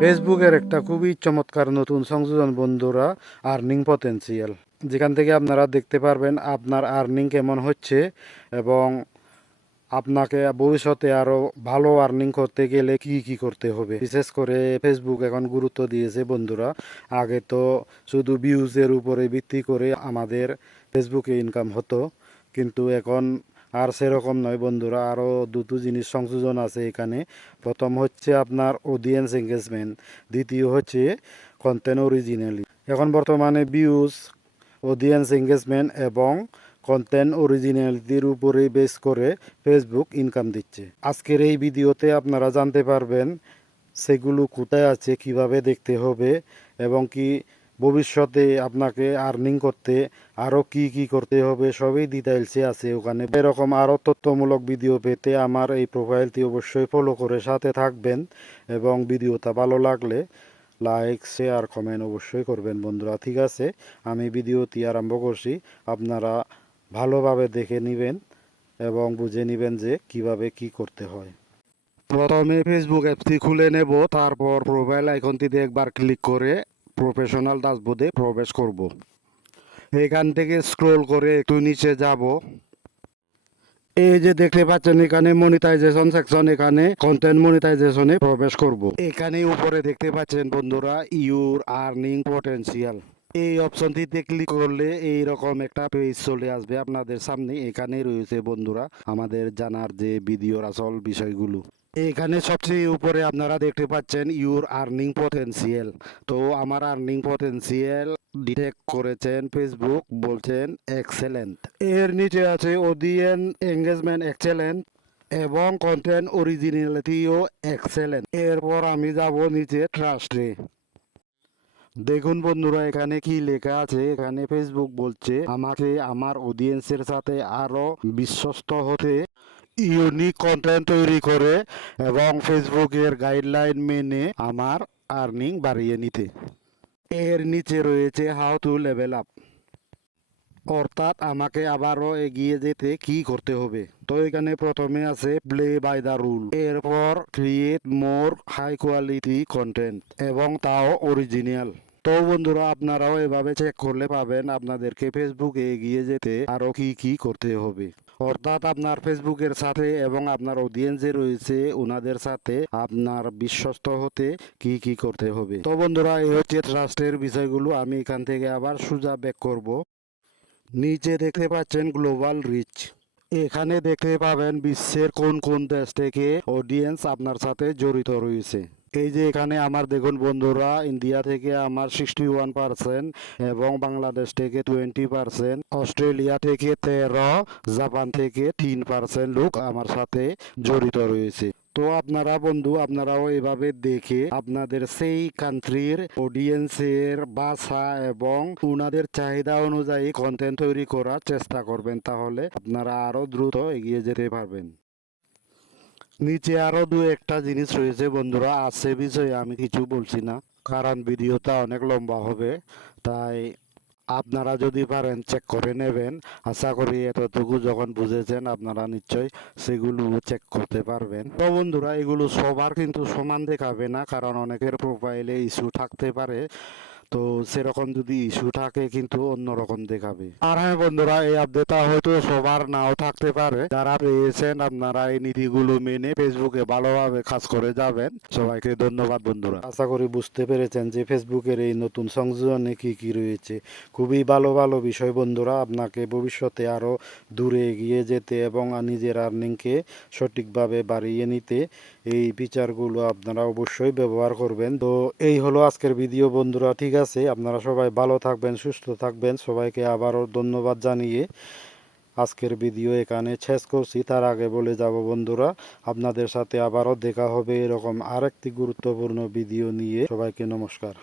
ফেসবুকের একটা খুবই চমৎকার নতুন সংযোজন বন্ধুরা, আর্নিং পটেনশিয়াল, যেখান থেকে আপনারা দেখতে পারবেন আপনার আর্নিং কেমন হচ্ছে এবং আপনাকে ভবিষ্যতে আরও ভালো আর্নিং করতে গেলে কি কি করতে হবে। বিশেষ করে ফেসবুক এখন গুরুত্ব দিয়েছে বন্ধুরা। আগে তো শুধু ভিউজের উপরে ভিত্তি করে আমাদের ফেসবুকে ইনকাম হতো, কিন্তু এখন আর সেরকম নয় বন্ধুরা। আরও দুটো জিনিস সংযোজন আছে এখানে। প্রথম হচ্ছে আপনার অডিয়েন্স এঙ্গেজমেন্ট, দ্বিতীয় হচ্ছে কন্টেন্ট অরিজিনালি। এখন বর্তমানে ভিউজ, অডিয়েন্স এঙ্গেজমেন্ট এবং কন্টেন্ট অরিজিনালিটির উপরে বেস করে ফেসবুক ইনকাম দিচ্ছে। আজকের এই ভিডিওতে আপনারা জানতে পারবেন সেগুলো কোথায় আছে, কিভাবে দেখতে হবে এবং কি ভবিষ্যতে আপনাকে আর্নিং করতে আরও কি কি করতে হবে সবই ডিটেইলসে আছে ওখানে। এরকম আরও তথ্যমূলক ভিডিও পেতে আমার এই প্রোফাইলটি অবশ্যই ফলো করে সাথে থাকবেন এবং ভিডিওটা ভালো লাগলে লাইক, শেয়ার, কমেন্ট অবশ্যই করবেন বন্ধুরা। ঠিক আছে, আমি ভিডিওটি আরম্ভ করছি। আপনারা ভালোভাবে দেখে নেবেন এবং বুঝে নেবেন যে কিভাবে কি করতে হয়। প্রথমে ফেসবুক অ্যাপটি খুলে নেব, তারপর প্রোফাইল আইকনটিতে একবার ক্লিক করে প্রফেশনাল ড্যাশবোর্ডে প্রবেশ করব। এখান থেকে স্ক্রল করে একটু নিচে যাব। এই যে দেখতে পাচ্ছেন এখানে মনিটাইজেশন সেকশন, এখানে কন্টেন্ট মনিটাইজেশনে প্রবেশ করব। এখানে উপরে দেখতে পাচ্ছেন বন্ধুরা ইউর আর্নিং পটেনশিয়াল। এই অপশনটিতে ক্লিক করলে এই রকম একটা পেজ চলে আসবে আপনাদের সামনে। এখানে রয়েছে বন্ধুরা আমাদের জানার যে ভিডিওর আসল বিষয়গুলো। এখানে সবচেয়ে উপরে আপনারা দেখতে পাচ্ছেন ইউর আর্নিং পটেনশিয়াল। তো আমার আর্নিং পটেনশিয়াল ডিটেক্ট করেছেন ফেসবুক, বলছেন এক্সেলেন্ট। এর নিচে আছে অডিয়েন্স এঙ্গেজমেন্ট এক্সেলেন্ট এবং কন্টেন্ট অরিজিনালিটিও এক্সেলেন্ট। এরপর আমি যাব নিচে ট্রাস্টে। দেখুন বন্ধুরা এখানে কি লেখা আছে। এখানে ফেসবুক বলছে আমাকে আমার অডিয়েন্সের সাথে আরো বিশ্বস্ত হতে, ইউনিক কন্টেন্ট তৈরি করে এবং ফেসবুকের গাইডলাইন মেনে আমার আর্নিং বাড়িয়ে নিতে। এর নিচে রয়েছে হাউ টু লেভেল আপ, অর্থাৎ আমাকে আবারও এগিয়ে যেতে কি করতে হবে। তো এখানে প্রথমে আছে প্লে বাই দ্য রুল, এরপর create more high quality content এবং তাও অরিজিনাল। তো বন্ধুরা আপনারাও এভাবে চেক করলে পাবেন আপনাদেরকে ফেসবুকে এগিয়ে যেতে আরও কি কি করতে হবে। অর্থাৎ আপনার ফেসবুকের সাথে এবং আপনার অডিয়েন্স যে রয়েছে ওনাদের সাথে আপনার বিশ্বস্ত হতে কি কি করতে হবে। তো বন্ধুরা এই হচ্ছে ট্রাস্টের বিষয়গুলো। আমি এখান থেকে আবার সোজা ব্যাক করব। নিচে দেখতে পাচ্ছেন গ্লোবাল রিচ। এখানে দেখতে পাবেন বিশ্বের কোন কোন দেশ থেকে অডিয়েন্স আপনার সাথে জড়িত রয়েছে। এই যে এখানে আমার দেখুন বন্ধুরা, ইন্ডিয়া থেকে আমার 61% এবং বাংলাদেশ থেকে 20%, অস্ট্রেলিয়া থেকে 13, জাপান থেকে 3% লোক আমার সাথে জড়িত রয়েছে। তো আপনারা বন্ধু আপনারাও এভাবে দেখে আপনাদের সেই কান্ট্রির অডিয়েন্সের ভাষা এবং ওনাদের চাহিদা অনুযায়ী কন্টেন্ট তৈরি করার চেষ্টা করবেন, তাহলে আপনারা আরো দ্রুত এগিয়ে যেতে পারবেন। নিচে আরো দু একটা জিনিস রয়েছে বন্ধুরা, আর সে বিষয়ে আমি কিছু বলছি না কারণ ভিডিওটা অনেক লম্বা হবে। তাই আপনারা যদি পারেন চেক করে নেবেন। আশা করি এতটুকু যখন বুঝেছেন আপনারা নিশ্চয়ই সেগুলো চেক করতে পারবেন। তো বন্ধুরা এগুলো সবার কিন্তু সমান দেখাবে না, কারণ অনেকের প্রোফাইলে ইস্যু থাকতে পারে। তো সেরকম যদি ইস্যু থাকে কিন্তু অন্যরকম দেখাবে। আর হ্যাঁ বন্ধুরা, এই আপডেটটা হয়তো সবার নাও থাকতে পারে। যারা পেয়েছেন আপনারা এই নীতিগুলো মেনে ফেসবুকে ভালোভাবে কাজ করে যাবেন। সবাইকে ধন্যবাদ বন্ধুরা। আশা করি বুঝতে পেরেছেন যে ফেসবুকের এই নতুন সংযোজনে কি কি রয়েছে। খুবই ভালো ভালো বিষয় বন্ধুরা, আপনাকে ভবিষ্যতে আরও দূরে এগিয়ে যেতে এবং নিজের আর্নিংকে সঠিকভাবে বাড়িয়ে নিতে এই ফিচারগুলো আপনারা অবশ্যই ব্যবহার করবেন। তো এই হলো আজকের ভিডিও বন্ধুরা। ঠিক আছে, আপনারা সবাই ভালো থাকবেন, সুস্থ থাকবেন। সবাইকে আবারও ধন্যবাদ জানিয়ে আজকের ভিডিও এখানে শেষ করছি। তার আগে বলে যাব বন্ধুরা, আপনাদের সাথে আবারও দেখা হবে এরকম আরেকটি গুরুত্বপূর্ণ ভিডিও নিয়ে। সবাইকে নমস্কার।